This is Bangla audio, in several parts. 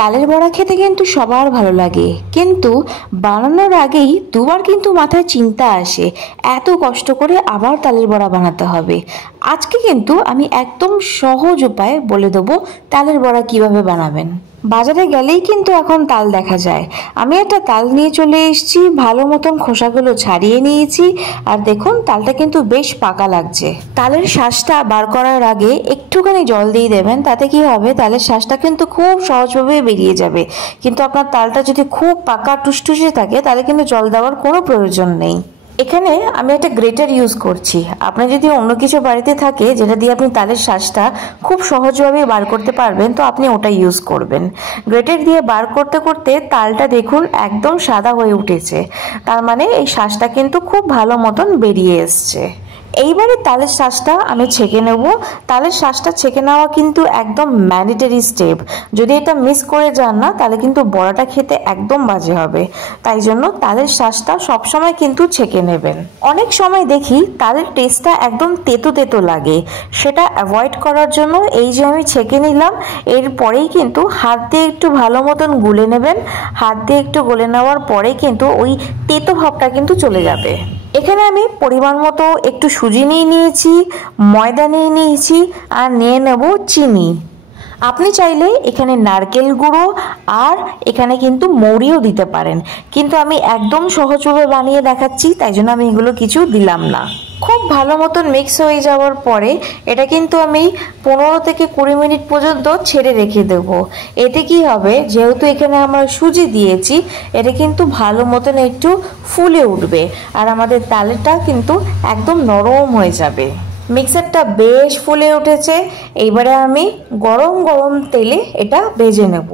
তালের বড়া খেতে কিন্তু সবার ভালো লাগে, কিন্তু বানানোর আগেই দুবার কিন্তু মাথায় চিন্তা আসে এত কষ্ট করে আবার তালের বড়া বানাতে হবে। আজকে কিন্তু আমি একদম সহজ উপায়ে বলে দেবো তালের বড়া কিভাবে বানাবেন। বাজারে গেলেই কিন্তু এখন তাল দেখা যায়। আমি একটা তাল নিয়ে চলে এসেছি, ভালো মতন খোসাগুলো ছাড়িয়ে নিয়েছি। আর দেখুন তালটা কিন্তু বেশ পাকা লাগছে। তালের শাঁসটা বার করার আগে একটুখানি জল দিয়ে দেবেন, তাতে কি হবে তালের শাঁসটা কিন্তু খুব সহজভাবে বেরিয়ে যাবে। কিন্তু আপনার তালটা যদি খুব পাকা টুসটুসে থাকে তাহলে কিন্তু জল দেওয়ার কোনো প্রয়োজন নেই। এখানে আমি একটা গ্রেটার ইউজ করছি। আপনার যদি অন্য কিছু বাড়িতে থাকে যেটা দিয়ে আপনি তালের শাঁসটা খুব সহজভাবে বার করতে পারবেন, তো আপনি ওটা ইউজ করবেন। গ্রেটার দিয়ে বার করতে করতে তালটা দেখুন একদম সাদা হয়ে উঠেছে, তার মানে এই শাঁসটা কিন্তু খুব ভালো মতন বেরিয়ে এসছে। এইবারে তালের শাঁসটা আমি ছেঁকে নেব। তালের শাঁসটা ছেঁকে নেওয়া কিন্তু একদম ম্যান্ডেটরি স্টেপ। যদি এটা মিস করে যান না তাহলে কিন্তু বড়াটা খেতে একদম বাজে হবে। তাই জন্য তালের শাঁসটা সবসময় কিন্তু ছেঁকে নেবেন। অনেক সময় দেখি তালের টেস্টটা একদম তেতো তেতো লাগে, সেটা অ্যাভয়েড করার জন্য এই যে আমি ছেঁকে নিলাম, এরপরেই কিন্তু হাত দিয়ে একটু ভালো মতন গুলে নেবেন। হাত দিয়ে একটু গুলে নেওয়ার পরেই কিন্তু ওই তেতো ভাবটা কিন্তু চলে যাবে। এখানে আমি পরিমাণ মতো একটু সুজি নিয়ে নিয়েছি, ময়দা নিয়ে নিয়েছি, আর নিয়ে নেব চিনি। আপনি চাইলে এখানে নারকেল গুঁড়ো আর এখানে কিন্তু মৌরিও দিতে পারেন, কিন্তু আমি একদম সহজভাবে বানিয়ে দেখাচ্ছি তাই জন্য আমি এগুলো কিছু দিলাম না। খুব ভালো মতন মিক্স হয়ে যাওয়ার পরে এটা কিন্তু আমি 15 থেকে 20 মিনিট পর্যন্ত ছেড়ে রেখে দেব। এতে কি হবে, যেহেতু এখানে আমরা সুজি দিয়েছি, এটা কিন্তু ভালো মতন একটু ফুলে উঠবে আর আমাদের তালেটা কিন্তু একদম নরম হয়ে যাবে। মিক্সারটা বেশ ফুলে উঠেছে। এইবারে আমি গরম গরম তেলে এটা ভেজে নেব।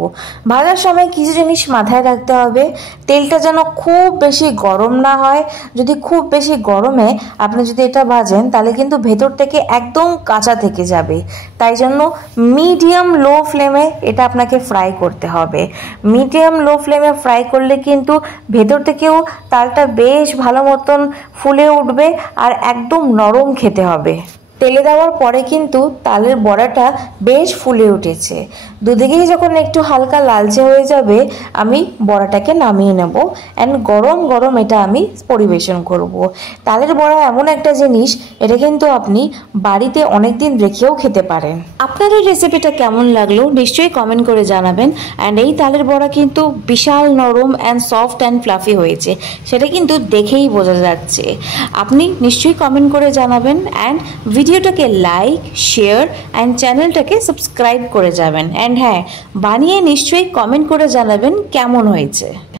ভাজার সময় কিছু জিনিস মাথায় রাখতে হবে, তেলটা যেন খুব বেশি গরম না হয়। যদি খুব বেশি গরমে আপনি যদি এটা ভাজেন তাহলে কিন্তু ভেতর থেকে একদম কাঁচা থেকে যাবে। তাই জন্য মিডিয়াম লো ফ্লেমে এটা আপনাকে ফ্রাই করতে হবে। মিডিয়াম লো ফ্লেমে ফ্রাই করলে কিন্তু ভেতর থেকেও তালটা বেশ ভালো মতন ফুলে উঠবে আর একদম নরম খেতে হবে। তেলে দেওয়ার পরে কিন্তু তালের বড়াটা বেশ ফুলে উঠেছে। দুদিকেই যখন একটু হালকা লালচে হয়ে যাবে আমি বড়াটাকে নামিয়ে নেব অ্যান্ড গরম গরম এটা আমি পরিবেশন করব। তালের বড়া এমন একটা জিনিস, এটা কিন্তু আপনি বাড়িতে অনেক দিন রেখেও খেতে পারেন। আপনার এই রেসিপিটা কেমন লাগলো নিশ্চয়ই কমেন্ট করে জানাবেন। অ্যান্ড এই তালের বড়া কিন্তু বিশাল নরম অ্যান্ড সফট অ্যান্ড ফ্লাফি হয়েছে, সেটা কিন্তু দেখেই বোঝা যাচ্ছে। আপনি নিশ্চয়ই কমেন্ট করে জানাবেন অ্যান্ড ভিডিওটাকে লাইক, শেয়ার অ্যান্ড চ্যানেলটাকে সাবস্ক্রাইব করে যাবেন। অ্যান্ড হ্যাঁ, বানিয়ে নিশ্চয়ই কমেন্ট করে জানাবেন কেমন হয়েছে।